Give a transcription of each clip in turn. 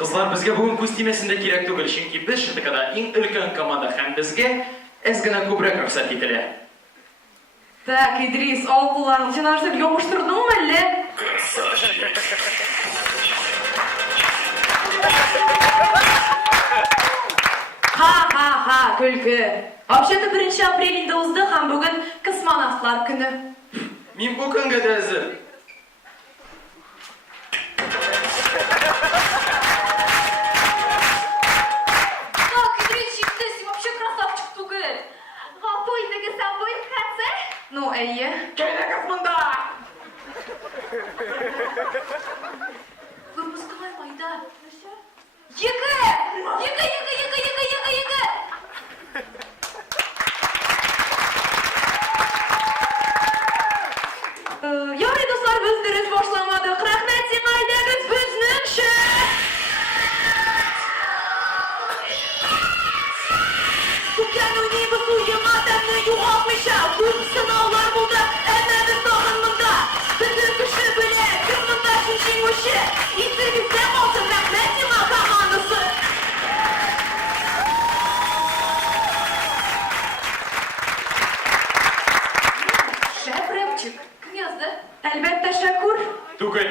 Kızlar bizge bugün көз тимесінде керек түгел, чөнки biz шытыкада ең үлкен команда һәм безгә әз генә күбрәк рөхсәт ителә. Так, Идрис, алкуларың сен artık yokuşturdun mu әллә? Ха, күлкі. Вообще-то 1 апрелінде узды һәм бүген космонавтлар көне. Мин бу көнгә дә әзер. Ну, әйе. Кәйләгез монда! Выпускай майда. Ярый, достар, biz дөрес башламадык. Рәхмәт сиңа, әйдәгез безнең өчен. Күпкән уйныйбыз уйыма тәмне югалтмыйча. Күп сынаулар булды, әмма без тагын монда. Бөтен кеше белә, кем монда җиңүче. Исегездә калсын, рәхмәт сиңа командасы. Шәп рэпчик. Кем язды? Әлбәттә Шәкүр. Түгел.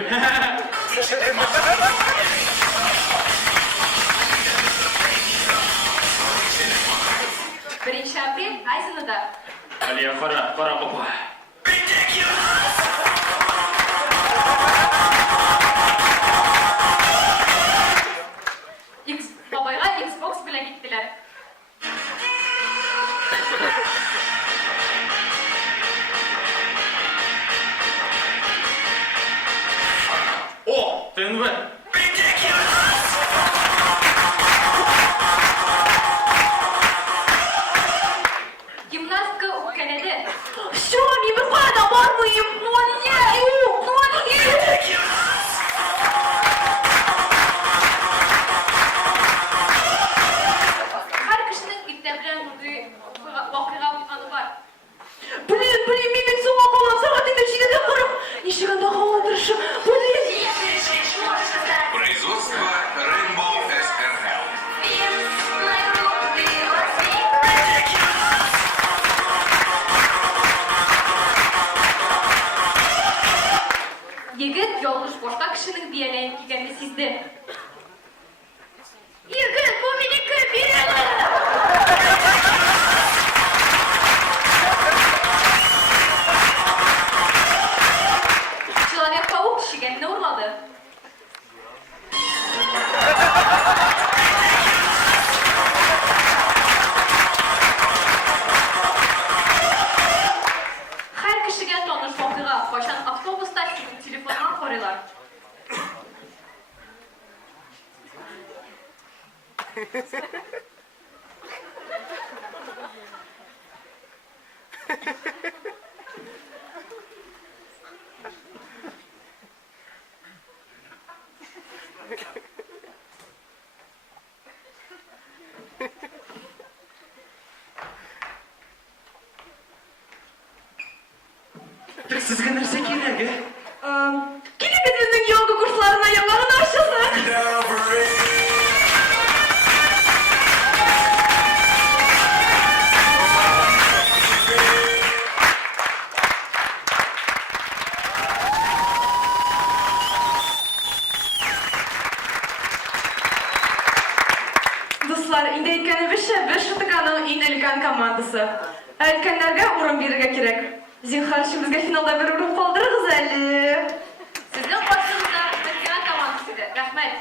1 апрель, Айзенада. Алия, қара қапа. Бабайға Xbox белән киттеләр. О, ТНВ. Гимнастка үпкәләде. Всё, мин бер кайда бармыйм. Ну нигә? Һәр кешенең иртә белән вакыйга булганы бар. Блин, минем соңга калган сәгатендә 7:40. Ничегә дәгъваландырышы? Производство Rainbow SRL. Егет ялгыш башка кешенең бияләен кигәнне сизде. Егет, бу минеке, бирәләр! Человек-паук шигәнне урлады. Һәр кешегә таныш вакыйга, кайчан автобуста телефоннан карыйлар. Сезгә нәрсә кирәк? Килегез безнең йога курсларына яңадан ачылдык. Дуслар, инде әйткәнебезчә, без Шытыканың иң өлкән командасы. Өлкәннәргә урын бирергә кирәк. Зинһар, безгә финалда бер урын калдырыгыз әле. Сезнең каршыгызда Шытыка командасы. Рәхмәт.